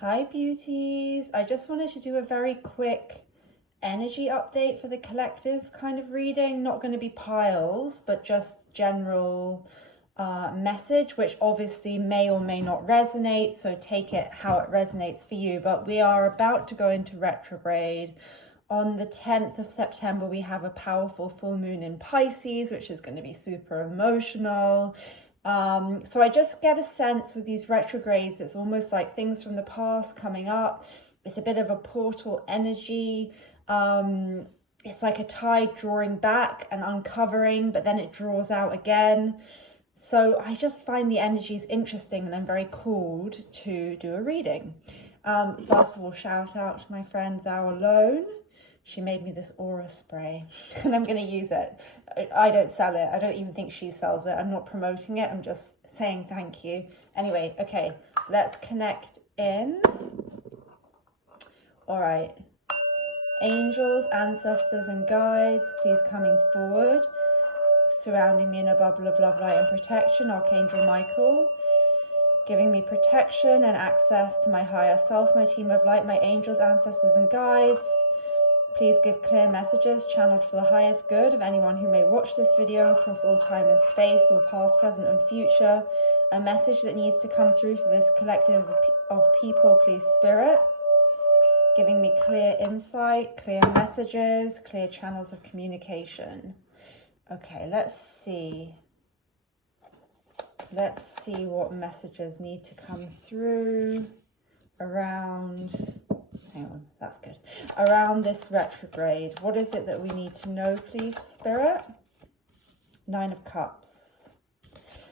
Hi beauties, I just wanted to do a very quick energy update for the collective kind of reading. Not going to be piles, but just general message, which obviously may or may not resonate, so take it how it resonates for you. But we are about to go into retrograde. On the 10th of September, we have a powerful full moon in Pisces, which is going to be super emotional. So I just get a sense with these retrogrades, it's almost like things from the past coming up. It's a bit of a portal energy. It's like a tide drawing back and uncovering, but then it draws out again. So I just find the energies interesting, and I'm very called to do a reading. First of all, shout out to my friend Thou Alone. She made me this aura spray and I'm going to use it. I don't sell it. I don't even think she sells it. I'm not promoting it. I'm just saying thank you. Anyway, okay, let's connect in. All right. Angels, ancestors, and guides, please coming forward, surrounding me in a bubble of love, light, and protection. Archangel Michael, giving me protection and access to my higher self, my team of light, my angels, ancestors, and guides. Please give clear messages channeled for the highest good of anyone who may watch this video across all time and space, or past, present, and future. A message that needs to come through for this collective of people, please, Spirit. Giving me clear insight, clear messages, clear channels of communication. Okay, let's see. Let's see what messages need to come through around... Hang on, that's good. Around this retrograde, what is it that we need to know, please, Spirit? 9 of Cups.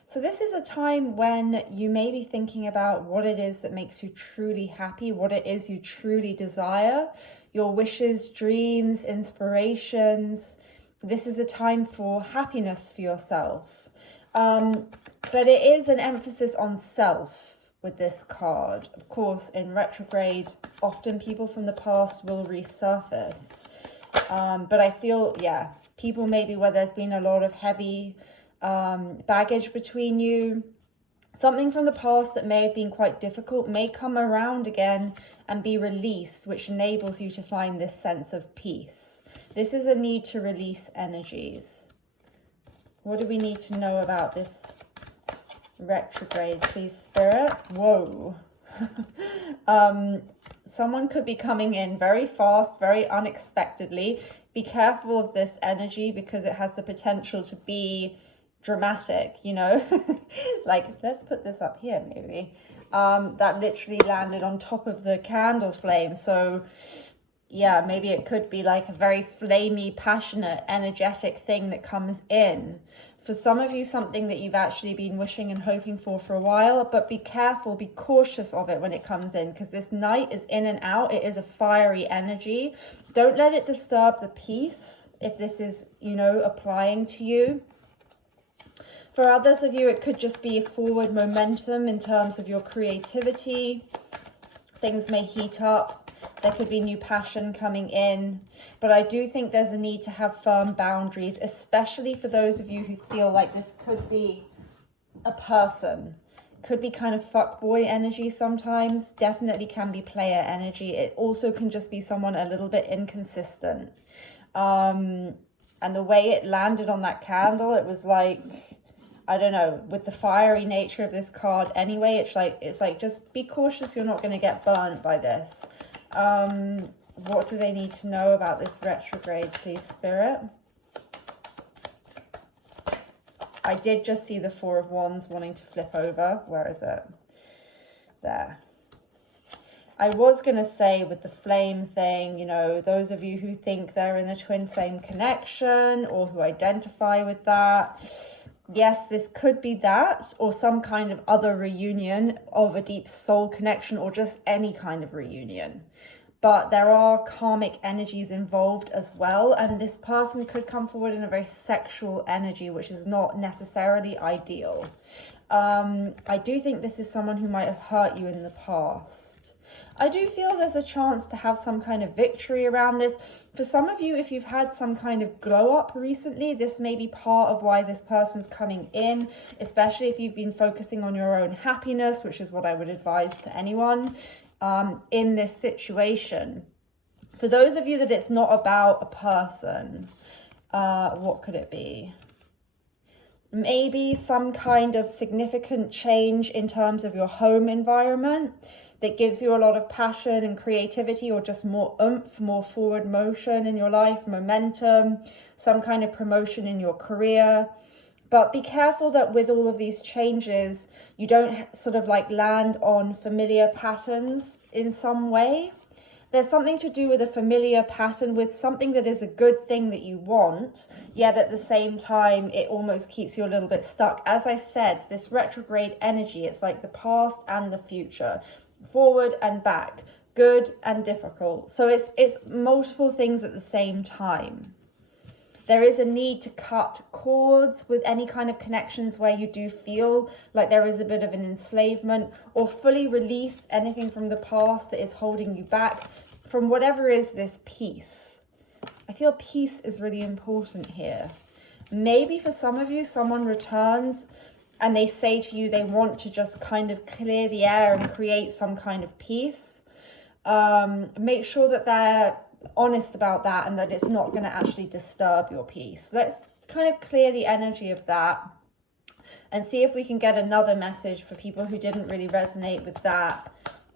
So this is a time when you may be thinking about what it is that makes you truly happy, what it is you truly desire, your wishes, dreams, inspirations. This is a time for happiness for yourself. But it is an emphasis on self with this card. Of course, in retrograde, often people from the past will resurface. But I feel, yeah, people maybe where there's been a lot of heavy baggage between you, something from the past that may have been quite difficult may come around again and be released, which enables you to find this sense of peace. This is a need to release energies. What do we need to know about this retrograde, please, Spirit? Whoa. Someone could be coming in very fast, very unexpectedly. Be careful of this energy because it has the potential to be dramatic, you know. Like, let's put this up here maybe. That literally landed on top of the candle flame. So yeah, maybe it could be like a very flamey, passionate, energetic thing that comes in. For some of you, something that you've actually been wishing and hoping for a while, but be careful, be cautious of it when it comes in, because this night is in and out. It is a fiery energy. Don't let it disturb the peace if this is, you know, applying to you. For others of you, it could just be a forward momentum in terms of your creativity. Things may heat up. There could be new passion coming in, but I do think there's a need to have firm boundaries, especially for those of you who feel like this could be a person. Could be kind of fuckboy energy sometimes, definitely can be player energy. It also can just be someone a little bit inconsistent. And the way it landed on that candle, it was like, I don't know, with the fiery nature of this card anyway, it's like just be cautious you're not going to get burnt by this. What do they need to know about this retrograde, please, Spirit? I did just see the 4 of Wands wanting to flip over. Where is it? There. I was going to say with the flame thing, you know, those of you who think they're in a twin flame connection or who identify with that, yes, this could be that, or some kind of other reunion of a deep soul connection, or just any kind of reunion. But there are karmic energies involved as well, and this person could come forward in a very sexual energy, which is not necessarily ideal. I do think this is someone who might have hurt you in the past. I do feel there's a chance to have some kind of victory around this. For some of you, if you've had some kind of glow up recently, this may be part of why this person's coming in, especially if you've been focusing on your own happiness, which is what I would advise to anyone. in this situation. For those of you that it's not about a person, what could it be? Maybe some kind of significant change in terms of your home environment that gives you a lot of passion and creativity, or just more oomph, more forward motion in your life, momentum, some kind of promotion in your career. But be careful that with all of these changes, you don't sort of like land on familiar patterns in some way. There's something to do with a familiar pattern, with something that is a good thing that you want, yet at the same time, it almost keeps you a little bit stuck. As I said, this retrograde energy, it's like the past and the future, forward and back, good and difficult. So it's multiple things at the same time. There is a need to cut cords with any kind of connections where you do feel like there is a bit of an enslavement, or fully release anything from the past that is holding you back from whatever is this peace. I feel peace is really important here. Maybe for some of you, someone returns and they say to you they want to just kind of clear the air and create some kind of peace. Make sure that they're honest about that and that it's not going to actually disturb your peace. Let's kind of clear the energy of that and see if we can get another message for people who didn't really resonate with that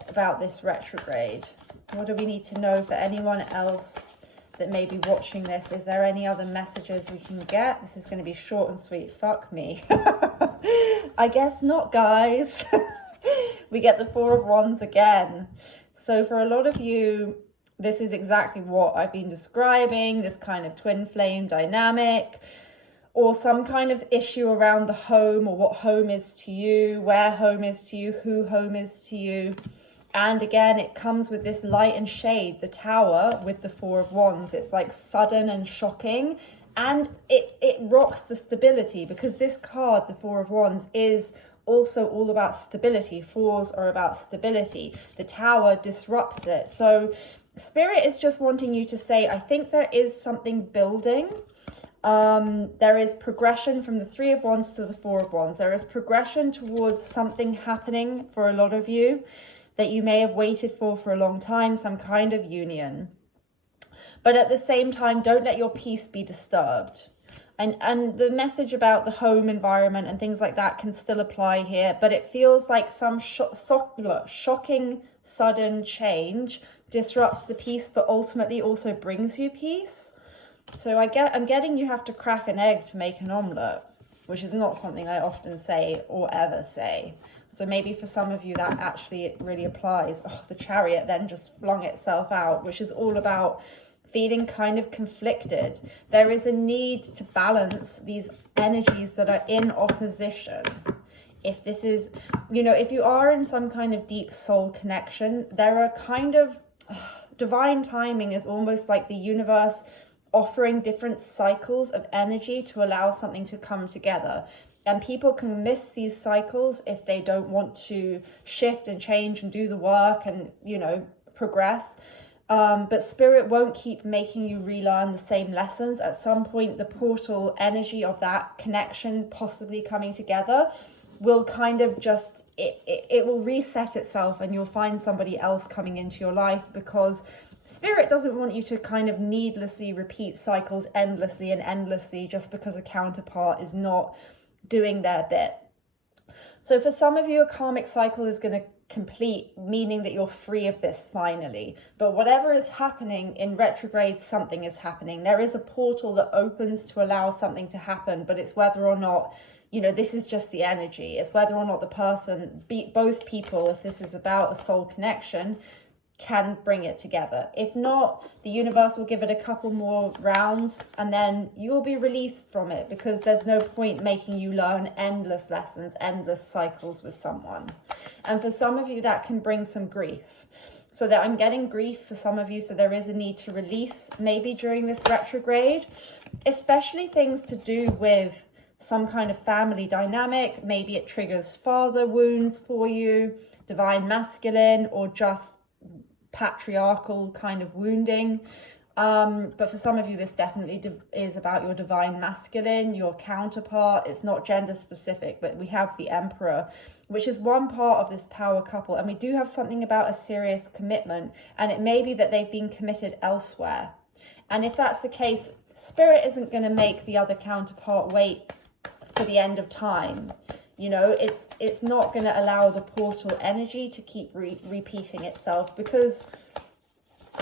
about this retrograde. What do we need to know for anyone else that may be watching this? Is there any other messages we can get? This is going to be short and sweet. Fuck me. I guess not, guys. We get the Four of Wands again. So for a lot of you, this is exactly what I've been describing, this kind of twin flame dynamic, or some kind of issue around the home, or what home is to you, where home is to you, who home is to you. And again, it comes with this light and shade, the Tower with the Four of Wands. It's like sudden and shocking, and it rocks the stability, because this card, the Four of Wands, is also all about stability. Fours are about stability. The Tower disrupts it. So Spirit is just wanting you to say, I think there is something building. There is progression from the Three of Wands to the Four of Wands. There is progression towards something happening for a lot of you that you may have waited for a long time, some kind of union. But at the same time, don't let your peace be disturbed. And the message about the home environment and things like that can still apply here, but it feels like some shocking, sudden change disrupts the peace, but ultimately also brings you peace. So I'm getting you have to crack an egg to make an omelette, which is not something I often say or ever say. So maybe for some of you that actually it really applies. Oh, the Chariot then just flung itself out, which is all about feeling kind of conflicted. There is a need to balance these energies that are in opposition. If this is, if you are in some kind of deep soul connection, there are kind of divine timing is almost like the universe offering different cycles of energy to allow something to come together. And people can miss these cycles if they don't want to shift and change and do the work and, progress. But Spirit won't keep making you relearn the same lessons. At some point, the portal energy of that connection possibly coming together will kind of just, it will reset itself, and you'll find somebody else coming into your life, because Spirit doesn't want you to kind of needlessly repeat cycles endlessly just because a counterpart is not doing their bit. So for some of you, a karmic cycle is going to complete, meaning that you're free of this finally. But whatever is happening in retrograde, something is happening. There is a portal that opens to allow something to happen, but it's whether or not, this is just the energy. It's whether or not the person, both people, if this is about a soul connection, can bring it together. If not, the universe will give it a couple more rounds and then you'll be released from it, because there's no point making you learn endless lessons, endless cycles with someone. And for some of you, that can bring some grief. So that I'm getting grief for some of you, so there is a need to release maybe during this retrograde, especially things to do with some kind of family dynamic. Maybe it triggers father wounds for you, divine masculine, or just patriarchal kind of wounding. But for some of you, this definitely is about your divine masculine, your counterpart. It's not gender specific, but we have the Emperor, which is one part of this power couple. And we do have something about a serious commitment. And it may be that they've been committed elsewhere. And if that's the case, Spirit isn't going to make the other counterpart wait for the end of time. You know, it's not going to allow the portal energy to keep repeating itself, because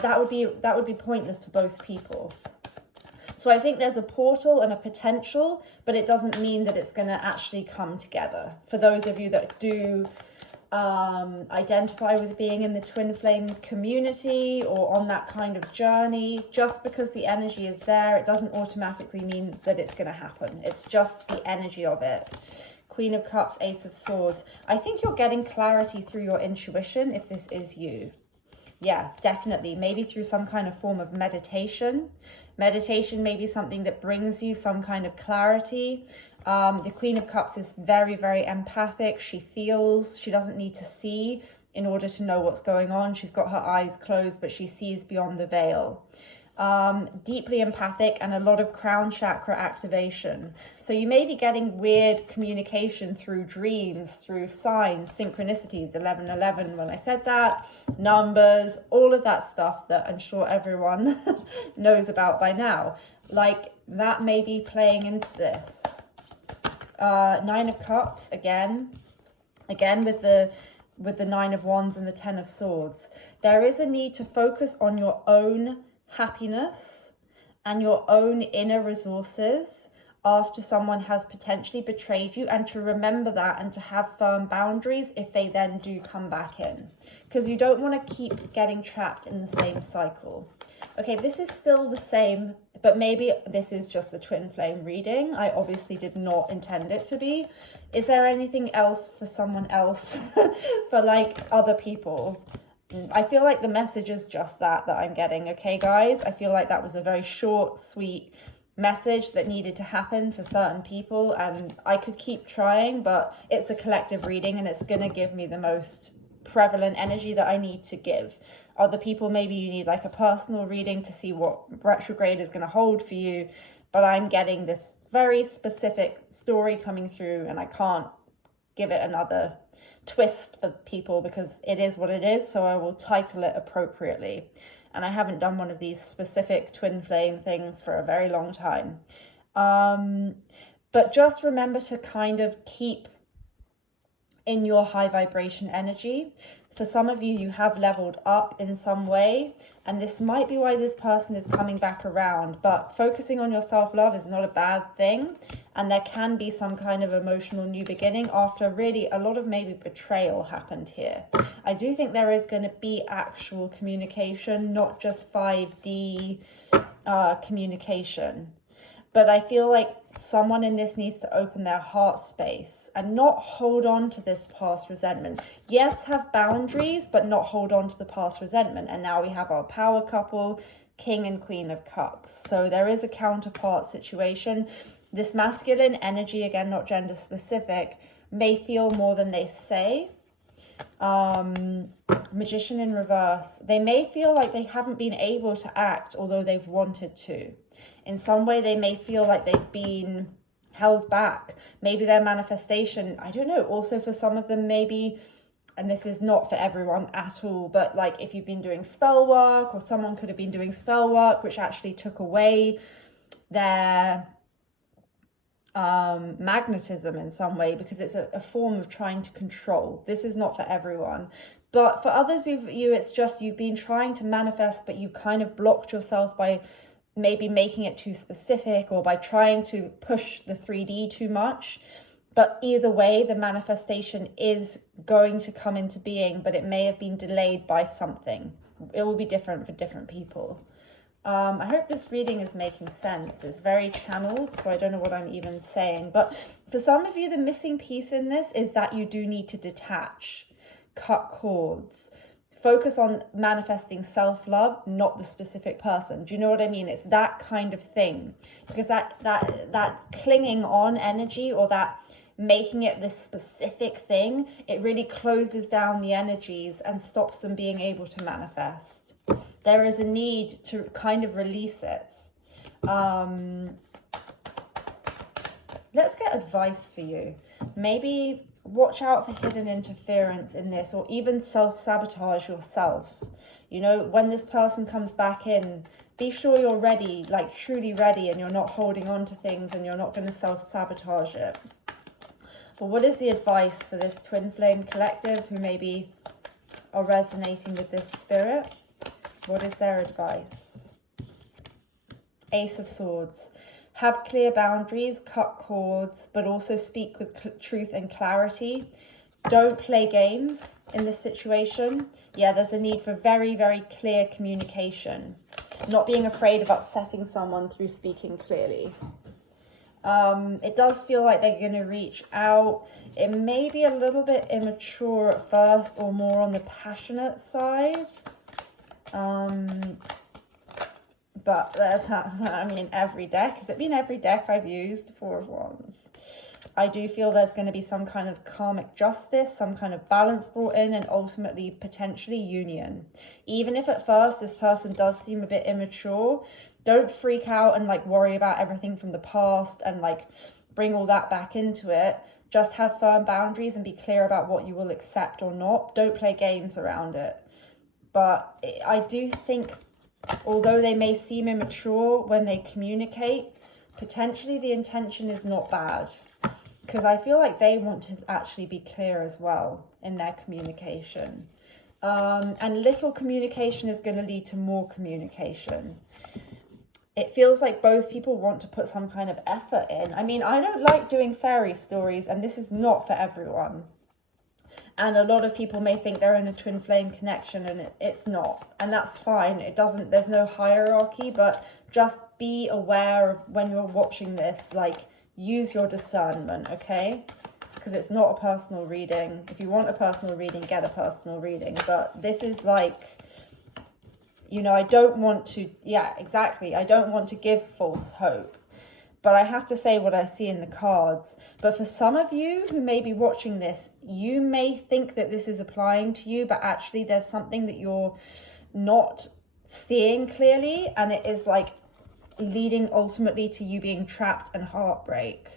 that would be pointless for both people. So I think there's a portal and a potential, but it doesn't mean that it's going to actually come together. For those of you that do identify with being in the twin flame community or on that kind of journey, just because the energy is there, it doesn't automatically mean that it's going to happen. It's just the energy of it. Queen of Cups, Ace of Swords. I think you're getting clarity through your intuition if this is you. Yeah, definitely. Maybe through some kind of form of meditation. Meditation may be something that brings you some kind of clarity. The Queen of Cups is very, very empathic. She feels. She doesn't need to see in order to know what's going on. She's got her eyes closed, but she sees beyond the veil. Deeply empathic and a lot of crown chakra activation. So you may be getting weird communication through dreams, through signs, synchronicities, 1111 when I said that, numbers, all of that stuff that I'm sure everyone knows about by now. Like that may be playing into this. Nine of Cups again with the Nine of Wands and the Ten of Swords. There is a need to focus on your own happiness and your own inner resources after someone has potentially betrayed you, and to remember that and to have firm boundaries if they then do come back in, because you don't want to keep getting trapped in the same cycle. Okay, this is still the same, but maybe this is just a twin flame reading. I obviously did not intend it to be. Is there anything else for someone else for like other people? I feel like the message is just that I'm getting. Okay, guys, I feel like that was a very short, sweet message that needed to happen for certain people, and I could keep trying, but it's a collective reading and it's going to give me the most prevalent energy that I need to give. Other people, maybe you need like a personal reading to see what retrograde is going to hold for you, but I'm getting this very specific story coming through, and I can't give it another twist for people because it is what it is, so I will title it appropriately. And I haven't done one of these specific twin flame things for a very long time. But just remember to kind of keep in your high vibration energy. For some of you, you have leveled up in some way, and this might be why this person is coming back around, but focusing on your self-love is not a bad thing, and there can be some kind of emotional new beginning after really a lot of maybe betrayal happened here. I do think there is going to be actual communication, not just 5D communication. But I feel like someone in this needs to open their heart space and not hold on to this past resentment. Yes, have boundaries, but not hold on to the past resentment. And now we have our power couple, King and Queen of Cups. So there is a counterpart situation. This masculine energy, again, not gender specific, may feel more than they say. Magician in reverse. They may feel like they haven't been able to act, although they've wanted to. In some way, they may feel like they've been held back. Maybe their manifestation, I don't know, also for some of them, maybe, and this is not for everyone at all, but like if you've been doing spell work, or someone could have been doing spell work, which actually took away their magnetism in some way, because it's a form of trying to control. This is not for everyone. But for others of you, it's just you've been trying to manifest, but you've kind of blocked yourself by maybe making it too specific or by trying to push the 3D too much. But either way, the manifestation is going to come into being, but it may have been delayed by something. It will be different for different people. I hope this reading is making sense. It's very channeled, so I don't know what I'm even saying. But for some of you, the missing piece in this is that you do need to detach, cut cords. Focus on manifesting self-love, not the specific person. Do you know what I mean? It's that kind of thing, because that clinging on energy, or that making it this specific thing, it really closes down the energies and stops them being able to manifest. there is a need to kind of release it. Let's get advice for you. Maybe watch out for hidden interference in this, or even self-sabotage yourself. You know, when this person comes back in, be sure you're ready, like truly ready, and you're not holding on to things and you're not going to self-sabotage it. But what is the advice for this twin flame collective who maybe are resonating with this spirit? What is their advice? Ace of Swords. Have clear boundaries, cut cords, but also speak with truth and clarity. Don't play games in this situation. Yeah, there's a need for very, very clear communication. Not being afraid of upsetting someone through speaking clearly. It does feel like they're going to reach out. It may be a little bit immature at first, or more on the passionate side. But that's how, I mean, every deck. Has it been every deck I've used? Four of Wands. I do feel there's going to be some kind of karmic justice, some kind of balance brought in, and ultimately potentially union. Even if at first this person does seem a bit immature, don't freak out and like worry about everything from the past and like bring all that back into it. Just have firm boundaries and be clear about what you will accept or not. Don't play games around it. But I do think, although they may seem immature when they communicate, potentially the intention is not bad. Because I feel like they want to actually be clear as well in their communication. And little communication is going to lead to more communication. It feels like both people want to put some kind of effort in. I mean, I don't like doing fairy stories, and this is not for everyone. And a lot of people may think they're in a twin flame connection, and it's not. And that's fine. There's no hierarchy, but just be aware of when you're watching this, like, use your discernment, okay? Because it's not a personal reading. If you want a personal reading, get a personal reading. But this is like, you know, I don't want to, yeah, exactly. I don't want to give false hope. But I have to say what I see in the cards. But for some of you who may be watching this, you may think that this is applying to you, but actually there's something that you're not seeing clearly, and it is like leading ultimately to you being trapped and heartbreak.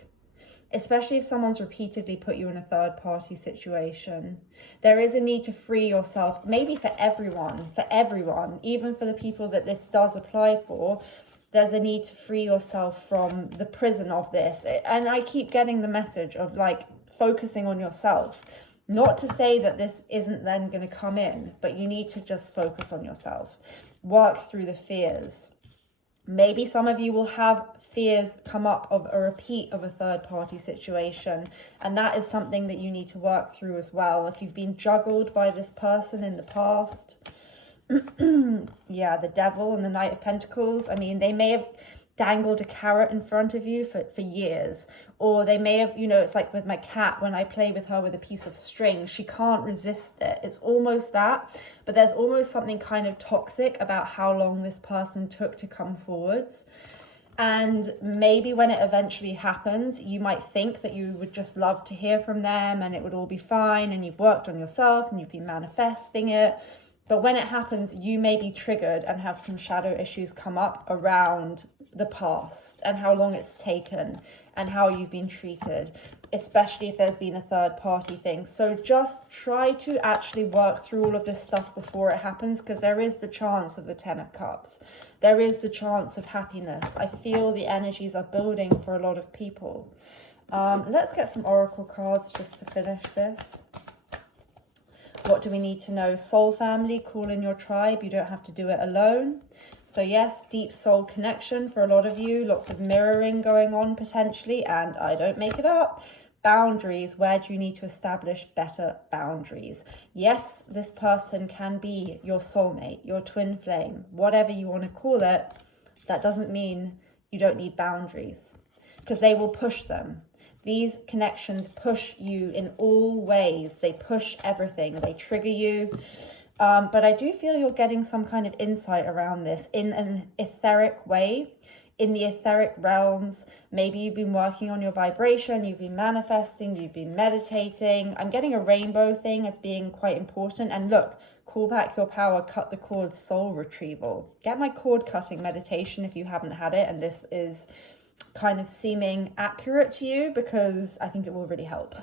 Especially if someone's repeatedly put you in a third party situation. There is a need to free yourself, maybe for everyone, even for the people that this does apply for. There's a need to free yourself from the prison of this. And I keep getting the message of like focusing on yourself. Not to say that this isn't then going to come in, but you need to just focus on yourself. Work through the fears. Maybe some of you will have fears come up of a repeat of a third party situation. And that is something that you need to work through as well. If you've been juggled by this person in the past. Yeah, the Devil and the Knight of Pentacles. I mean, they may have dangled a carrot in front of you for years. Or they may have, you know, it's like with my cat, when I play with her with a piece of string, she can't resist it. It's almost that. But there's almost something kind of toxic about how long this person took to come forwards. And maybe when it eventually happens, you might think that you would just love to hear from them and it would all be fine, and you've worked on yourself and you've been manifesting it. But when it happens, you may be triggered and have some shadow issues come up around the past and how long it's taken and how you've been treated, especially if there's been a third party thing. So just try to actually work through all of this stuff before it happens, because there is the chance of the 10 of Cups. There is the chance of happiness. I feel the energies are building for a lot of people. Let's get some oracle cards just to finish this. What do we need to know? Soul family, call in your tribe. You don't have to do it alone. So yes, deep soul connection for a lot of you. Lots of mirroring going on potentially, and I don't make it up. Boundaries. Where do you need to establish better boundaries? Yes, this person can be your soulmate, your twin flame, whatever you want to call it. That doesn't mean you don't need boundaries, because they will push them. These connections push you in all ways. They push everything. They trigger you. But I do feel you're getting some kind of insight around this in an etheric way, in the etheric realms. Maybe you've been working on your vibration, you've been manifesting, you've been meditating. I'm getting a rainbow thing as being quite important. And look, Call back your power, cut the cord, soul retrieval. Get my cord cutting meditation if you haven't had it, and this is kind of seeming accurate to you, because I think it will really help.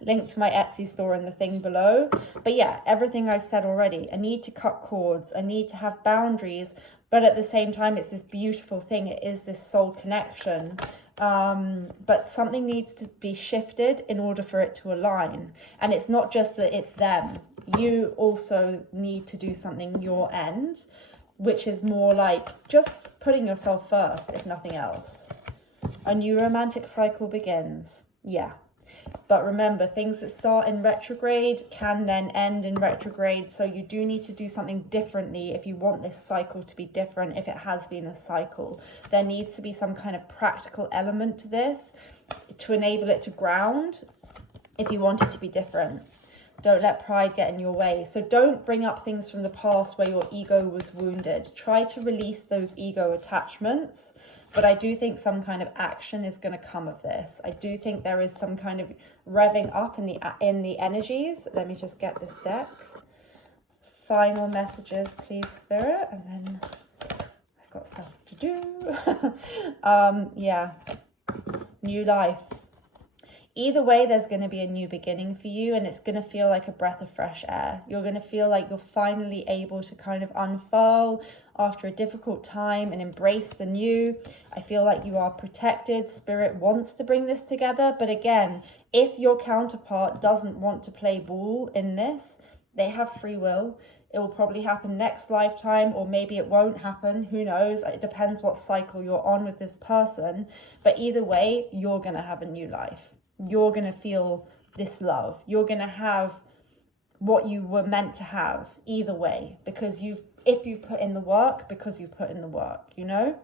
Link to my Etsy store in the thing below. But yeah, everything I've said already. I need to cut cords, I need to have boundaries, but at the same time it's this beautiful thing. It is this soul connection, but something needs to be shifted in order for it to align. And it's not just that it's them, you also need to do something your end, which is more like just putting yourself first, if nothing else. A new romantic cycle begins. Yeah. But remember, things that start in retrograde can then end in retrograde. So you do need to do something differently if you want this cycle to be different. If it has been a cycle, there needs to be some kind of practical element to this to enable it to ground if you want it to be different. Don't let pride get in your way. So don't bring up things from the past where your ego was wounded. Try to release those ego attachments. But I do think some kind of action is going to come of this. I do think there is some kind of revving up in the energies. Let me just get this deck. Final messages, please, Spirit. And then I've got stuff to do. Yeah. New life. Either way, there's going to be a new beginning for you, and it's going to feel like a breath of fresh air. You're going to feel like you're finally able to kind of unfurl after a difficult time and embrace the new. I feel like you are protected. Spirit wants to bring this together. But again, if your counterpart doesn't want to play ball in this, they have free will. It will probably happen next lifetime, or maybe it won't happen. Who knows? It depends what cycle you're on with this person. But either way, you're going to have a new life. You're going to feel this love. You're going to have what you were meant to have either way, because if you put in the work, because you've put in the work, you know?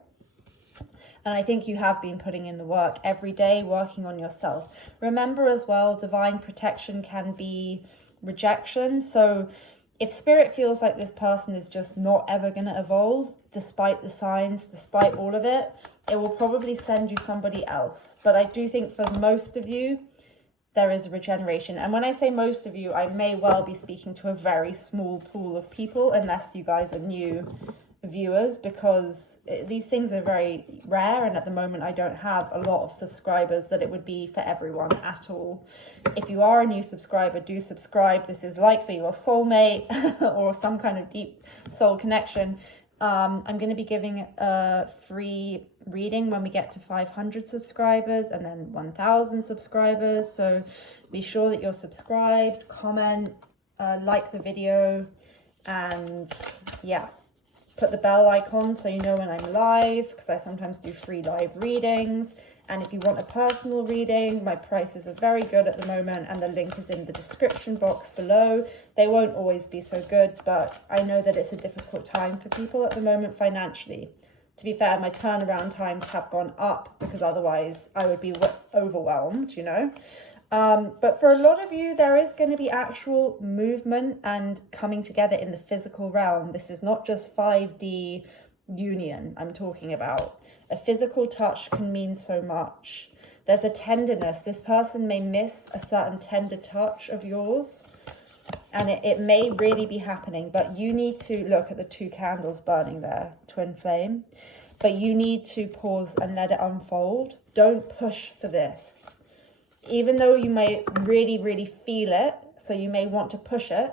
And I think you have been putting in the work every day, working on yourself. Remember as well, divine protection can be rejection. So if spirit feels like this person is just not ever going to evolve, despite the signs, despite all of it, it will probably send you somebody else. But I do think for most of you, there is a regeneration. And when I say most of you, I may well be speaking to a very small pool of people, unless you guys are new viewers, because these things are very rare. And at the moment, I don't have a lot of subscribers that it would be for everyone at all. If you are a new subscriber, do subscribe. This is likely your soulmate or some kind of deep soul connection. I'm going to be giving a free reading when we get to 500 subscribers and then 1,000 subscribers. So be sure that you're subscribed, comment, like the video, and yeah, put the bell icon so you know when I'm live, because I sometimes do free live readings. And if you want a personal reading, my prices are very good at the moment, and the link is in the description box below. They won't always be so good, but I know that it's a difficult time for people at the moment financially. To be fair, my turnaround times have gone up, because otherwise I would be overwhelmed, you know. But for a lot of you, there is going to be actual movement and coming together in the physical realm. This is not just 5D union I'm talking about. A physical touch can mean so much. There's a tenderness. This person may miss a certain tender touch of yours, and it may really be happening, but you need to look at the 2 candles burning there, twin flame. But you need to pause and let it unfold. Don't push for this. Even though you may really, really feel it, so you may want to push it,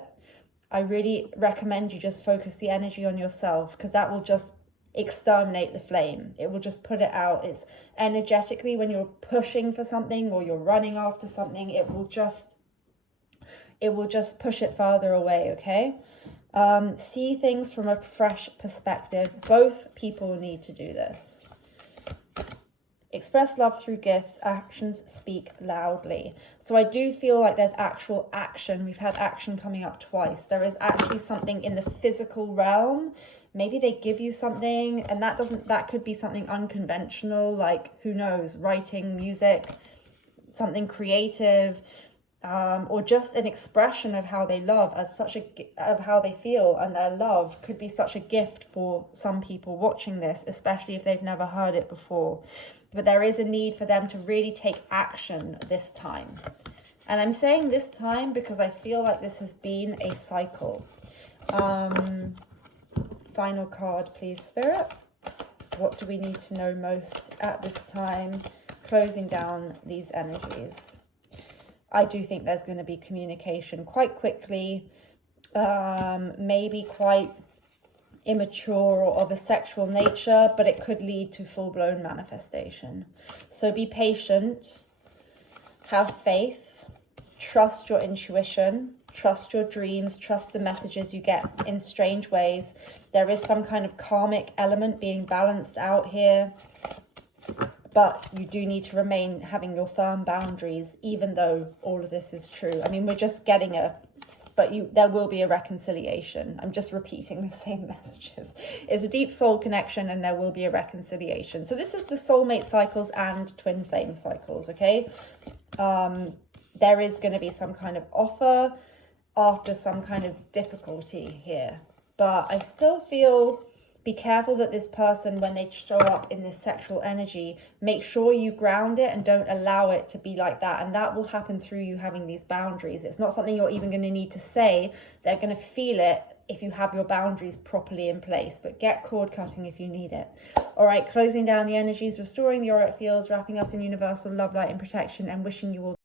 I really recommend you just focus the energy on yourself, because that will just exterminate the flame. It will just put it out. It's energetically, when you're pushing for something or you're running after something, it will just push it farther away. Okay. See things from a fresh perspective. Both people need to do this. Express love through gifts. Actions speak loudly. So I do feel like there's actual action. We've had action coming up twice. There is actually something in the physical realm. Maybe they give you something, and that could be something unconventional, like, who knows, writing, music, something creative, or just an expression of how they love, of how they feel, and their love could be such a gift for some people watching this, especially if they've never heard it before. But there is a need for them to really take action this time. And I'm saying this time because I feel like this has been a cycle. Final card, please, Spirit. What do we need to know most at this time? Closing down these energies. I do think there's going to be communication quite quickly, maybe quite immature or of a sexual nature, but it could lead to full-blown manifestation. So be patient, have faith, trust your intuition, trust your dreams, trust the messages you get in strange ways. There is some kind of karmic element being balanced out here, but you do need to remain having your firm boundaries, even though all of this is true. I mean, we're just getting there will be a reconciliation. I'm just repeating the same messages. It's a deep soul connection, and there will be a reconciliation. So this is the soulmate cycles and twin flame cycles, okay? There is going to be some kind of offer after some kind of difficulty here. But I still feel, be careful that this person, when they show up in this sexual energy, make sure you ground it and don't allow it to be like that. And that will happen through you having these boundaries. It's not something you're even going to need to say. They're going to feel it if you have your boundaries properly in place. But get cord cutting if you need it. All right, closing down the energies, restoring the auric fields, wrapping us in universal love, light, and protection, and wishing you all